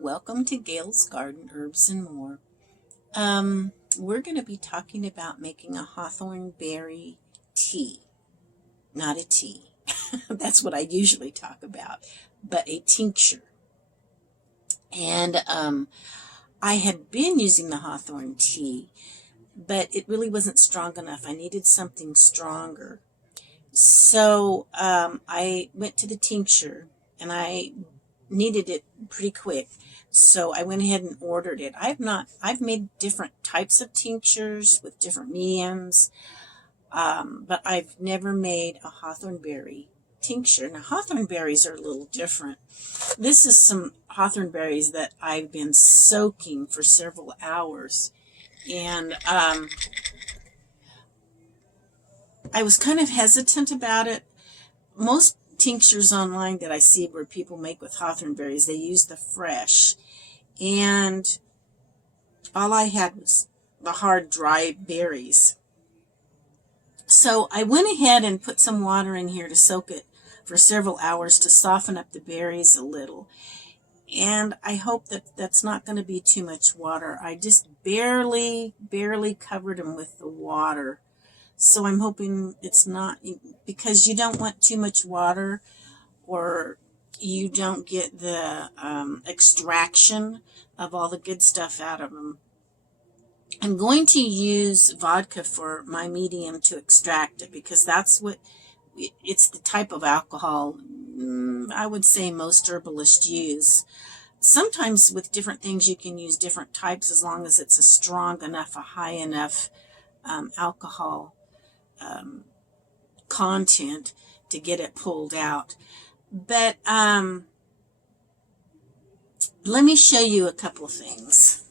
Welcome to Gail's Garden, Herbs and More. We're going to be talking about making a hawthorn berry tea. Not a tea. That's what I usually talk about, but a tincture. And I had been using the hawthorn tea, but it really wasn't strong enough. I needed something stronger. So I went to the tincture, and I needed it pretty quick. So I went ahead and ordered it. I've made different types of tinctures with different mediums, but I've never made a hawthorn berry tincture. Now, hawthorn berries are a little different. This is some hawthorn berries that I've been soaking for several hours. And I was kind of hesitant about it. Most tinctures online that I see where people make with hawthorn berries, they use the fresh. And all I had was the hard, dry berries. So I went ahead and put some water in here to soak it for several hours to soften up the berries a little. And I hope that that's not going to be too much water. I just barely covered them with the water. So I'm hoping it's not, because you don't want too much water or you don't get the extraction of all the good stuff out of them. I'm going to use vodka for my medium to extract it because it's the type of alcohol I would say most herbalists use. Sometimes with different things you can use different types as long as it's a strong enough, a high enough alcohol content to get it pulled out. But let me show you a couple of things.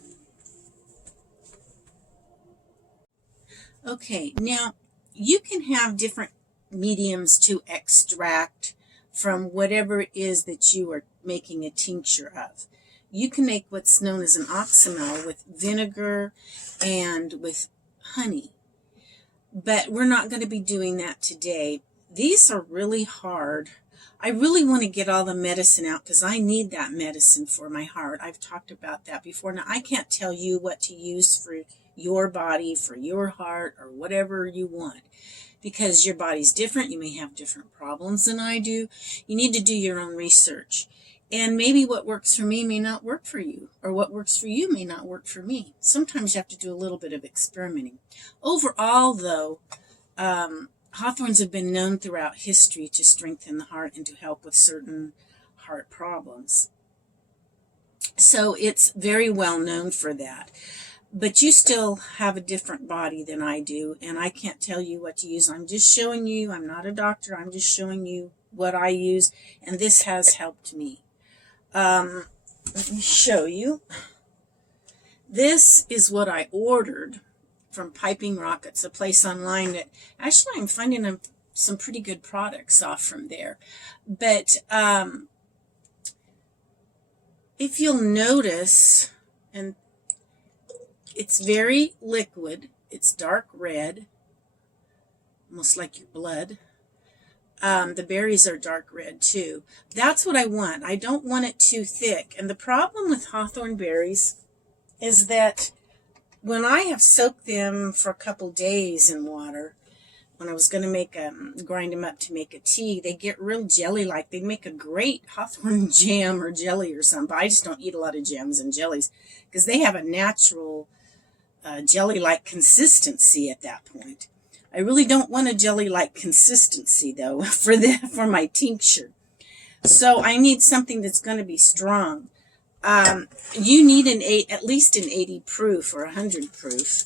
Okay, now you can have different mediums to extract from whatever it is that you are making a tincture of. You can make what's known as an oxymel with vinegar and with honey. But we're not going to be doing that today. These are really hard. I really want to get all the medicine out because I need that medicine for my heart. I've talked about that before. Now, I can't tell you what to use for your body, for your heart, or whatever you want because your body's different. You may have different problems than I do. You need to do your own research. And maybe what works for me may not work for you, or what works for you may not work for me. Sometimes you have to do a little bit of experimenting. Overall, though, hawthorns have been known throughout history to strengthen the heart and to help with certain heart problems. So it's very well known for that. But you still have a different body than I do, and I can't tell you what to use. I'm just showing you. I'm not a doctor. I'm just showing you what I use, and this has helped me. Let me show you. This is what I ordered from Piping Rockets, a place online that actually I'm finding some pretty good products off from there. But if you'll notice, and it's very liquid, it's dark red, almost like your blood. The berries are dark red too. That's what I want. I don't want it too thick. And the problem with hawthorn berries is that when I have soaked them for a couple days in water, when I was going to grind them up to make a tea, they get real jelly-like. They make a great hawthorn jam or jelly or something. But I just don't eat a lot of jams and jellies because they have a natural jelly-like consistency at that point. I really don't want a jelly-like consistency, though, for my tincture. So I need something that's going to be strong. You need at least an 80 proof or 100 proof.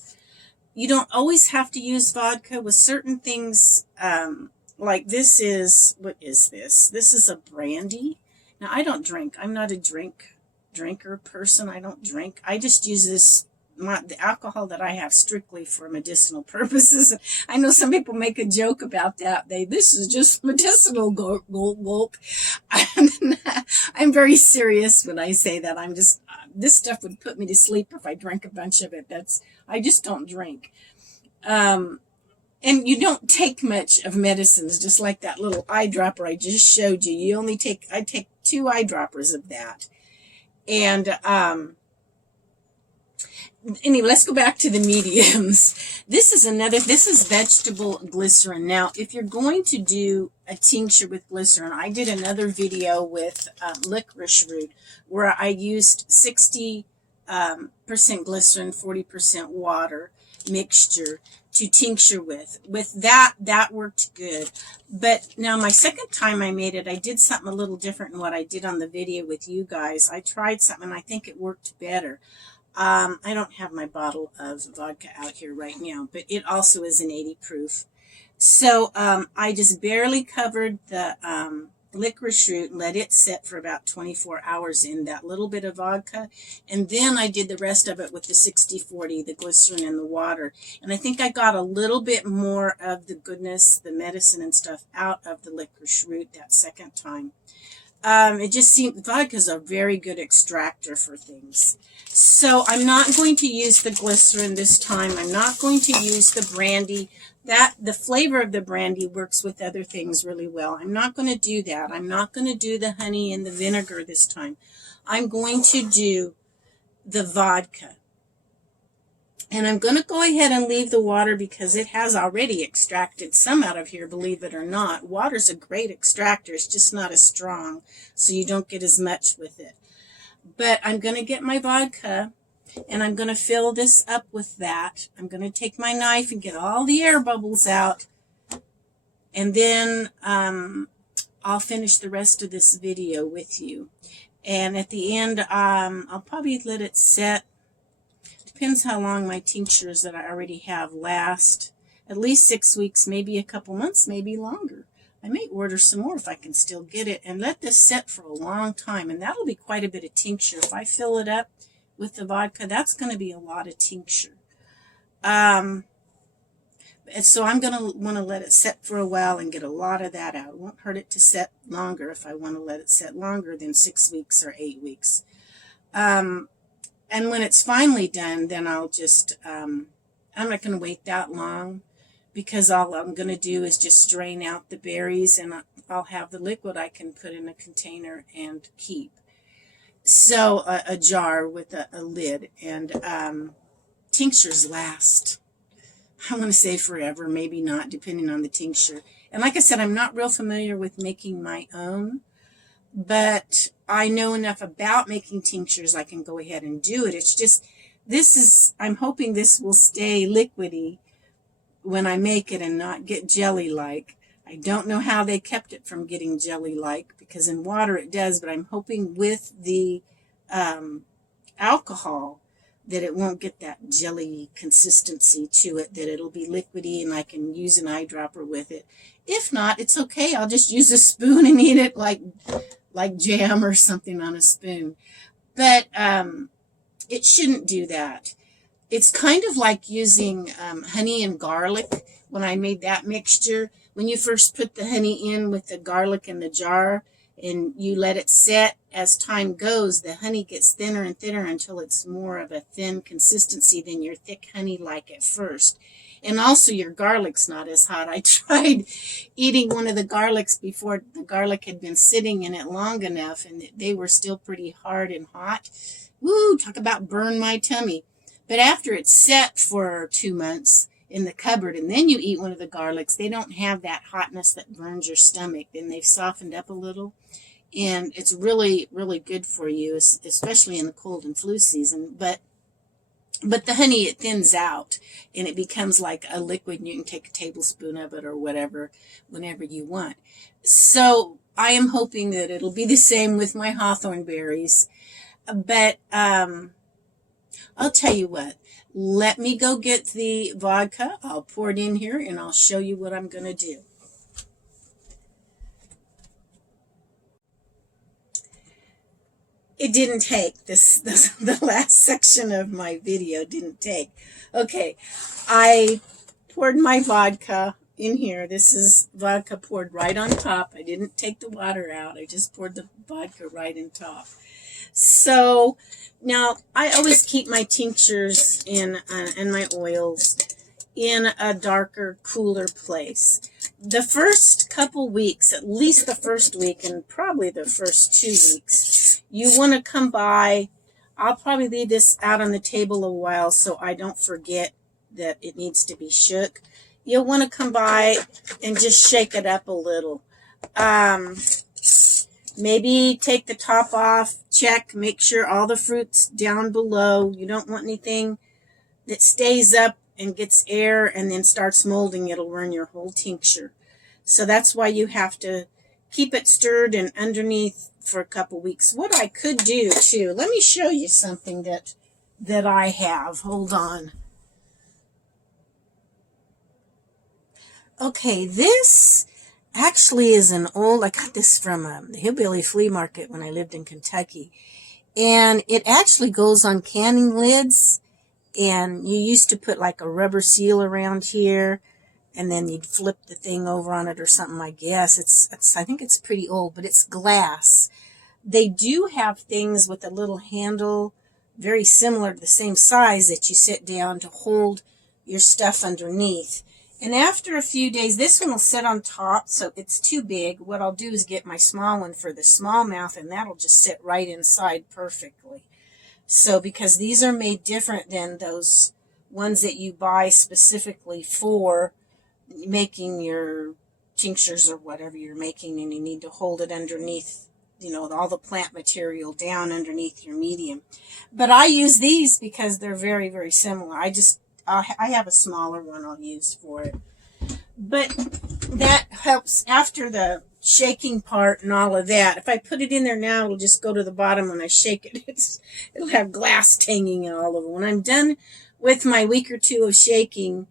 You don't always have to use vodka with certain things. Like this is, what is this? This is a brandy. Now, I don't drink. I'm not a drinker person. I don't drink. I just use the alcohol that I have strictly for medicinal purposes. I know some people make a joke about that. This is just medicinal gulp. I'm very serious when I say that. This stuff would put me to sleep if I drank a bunch of it. I just don't drink. And you don't take much of medicines, just like that little eyedropper I just showed you. I take 2 eyedroppers of that. And anyway, let's go back to the mediums. This is vegetable glycerin. Now, if you're going to do a tincture with glycerin, I did another video with licorice root where I used 60% glycerin, 40% water mixture to tincture with. With that worked good. But now my second time I made it, I did something a little different than what I did on the video with you guys. I tried something and I think it worked better. I don't have my bottle of vodka out here right now, but it also is an 80 proof. So I just barely covered the licorice root and let it sit for about 24 hours in that little bit of vodka. And then I did the rest of it with the 60-40, the glycerin and the water. And I think I got a little bit more of the goodness, the medicine and stuff out of the licorice root that second time. It just seemed vodka is a very good extractor for things. So I'm not going to use the glycerin this time. I'm not going to use the brandy. The flavor of the brandy works with other things really well. I'm not going to do that. I'm not going to do the honey and the vinegar this time. I'm going to do the vodka. And I'm going to go ahead and leave the water because it has already extracted some out of here, believe it or not. Water's a great extractor. It's just not as strong, so you don't get as much with it. But I'm going to get my vodka, and I'm going to fill this up with that. I'm going to take my knife and get all the air bubbles out, and then I'll finish the rest of this video with you. And at the end, I'll probably let it set. Depends how long my tinctures that I already have last. At least 6 weeks, maybe a couple months, maybe longer. I may order some more if I can still get it and let this set for a long time. And that'll be quite a bit of tincture. If I fill it up with the vodka, that's going to be a lot of tincture. And so I'm going to want to let it set for a while and get a lot of that out. It won't hurt it to set longer if I want to let it set longer than 6 weeks or 8 weeks. And when it's finally done, then I'll just, I'm not going to wait that long because all I'm going to do is just strain out the berries and I'll have the liquid I can put in a container and keep. So a jar with a lid, and tinctures last. I want to say forever, maybe not, depending on the tincture. And like I said, I'm not real familiar with making my own, but I know enough about making tinctures I can go ahead and do it. It's just, I'm hoping this will stay liquidy when I make it and not get jelly-like. I don't know how they kept it from getting jelly-like, because in water it does, but I'm hoping with the alcohol that it won't get that jelly consistency to it, that it'll be liquidy and I can use an eyedropper with it. If not, it's okay. I'll just use a spoon and eat it like jam or something on a spoon. But it shouldn't do that. It's kind of like using honey and garlic. When I made that mixture, when you first put the honey in with the garlic in the jar and you let it set, as time goes, the honey gets thinner and thinner until it's more of a thin consistency than your thick honey like at first. And also your garlic's not as hot. I tried eating one of the garlics before the garlic had been sitting in it long enough, and they were still pretty hard and hot. Woo, talk about burn my tummy. But after it's set for 2 months in the cupboard, and then you eat one of the garlics, they don't have that hotness that burns your stomach. Then they've softened up a little. And it's really, really good for you, especially in the cold and flu season. But the honey, it thins out, and it becomes like a liquid, and you can take a tablespoon of it or whatever, whenever you want. So I am hoping that it'll be the same with my hawthorn berries. But I'll tell you what. Let me go get the vodka. I'll pour it in here, and I'll show you what I'm going to do. It didn't take. The last section of my video didn't take. Okay, I poured my vodka in here. This is vodka poured right on top. I didn't take the water out. I just poured the vodka right on top. So now I always keep my tinctures and my oils in a darker, cooler place. The first couple weeks, at least the first week and probably the first 2 weeks, you want to come by. I'll probably leave this out on the table a while so I don't forget that it needs to be shook. You'll want to come by and just shake it up a little. Maybe take the top off, check, make sure all the fruit's down below. You don't want anything that stays up and gets air and then starts molding. It'll ruin your whole tincture. So that's why you have to keep it stirred and underneath for a couple weeks. What I could do too, let me show you something that I have. Hold on. Okay, this actually is an old, I got this from the Hillbilly Flea Market when I lived in Kentucky. And it actually goes on canning lids. And you used to put like a rubber seal around here, and then you'd flip the thing over on it or something, I guess. I think it's pretty old, but it's glass. They do have things with a little handle, very similar to the same size, that you sit down to hold your stuff underneath. And after a few days, this one will sit on top, so it's too big. What I'll do is get my small one for the small mouth, and that'll just sit right inside perfectly. So because these are made different than those ones that you buy specifically for making your tinctures or whatever you're making, and you need to hold it underneath, all the plant material down underneath your medium. But I use these because they're very, very similar. I have a smaller one I'll use for it. But that helps after the shaking part and all of that. If I put it in there now, it'll just go to the bottom when I shake it. It'll have glass hanging all over. When I'm done with my week or two of shaking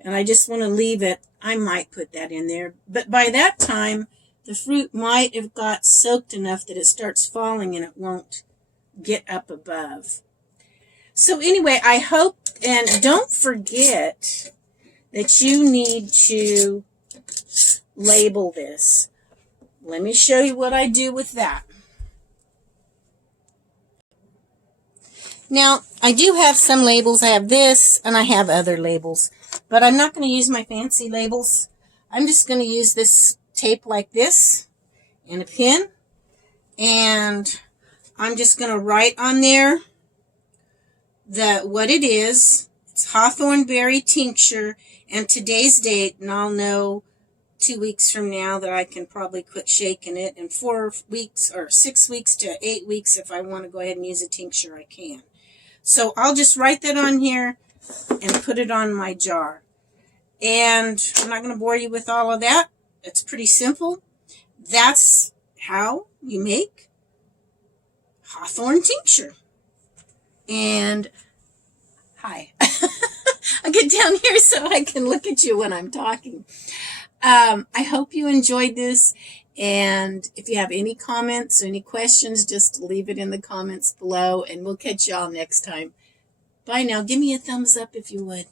and I just want to leave it, I might put that in there. But by that time, the fruit might have got soaked enough that it starts falling and it won't get up above. So anyway, I hope, and don't forget that you need to label this. Let me show you what I do with that. Now, I do have some labels. I have this, and I have other labels. But I'm not going to use my fancy labels. I'm just going to use this tape like this and a pen. And I'm just going to write on there what it is. It's Hawthorne berry tincture and today's date, and I'll know 2 weeks from now that I can probably quit shaking it, and 4 weeks or 6 weeks to 8 weeks if I want to go ahead and use a tincture, I can. So I'll just write that on here and put it on my jar. And I'm not going to bore you with all of that. It's pretty simple. That's how you make Hawthorne tincture. And hi. I'll get down here so I can look at you when I'm talking. I hope you enjoyed this. And if you have any comments or any questions, just leave it in the comments below. And we'll catch y'all next time. Bye now. Give me a thumbs up if you would.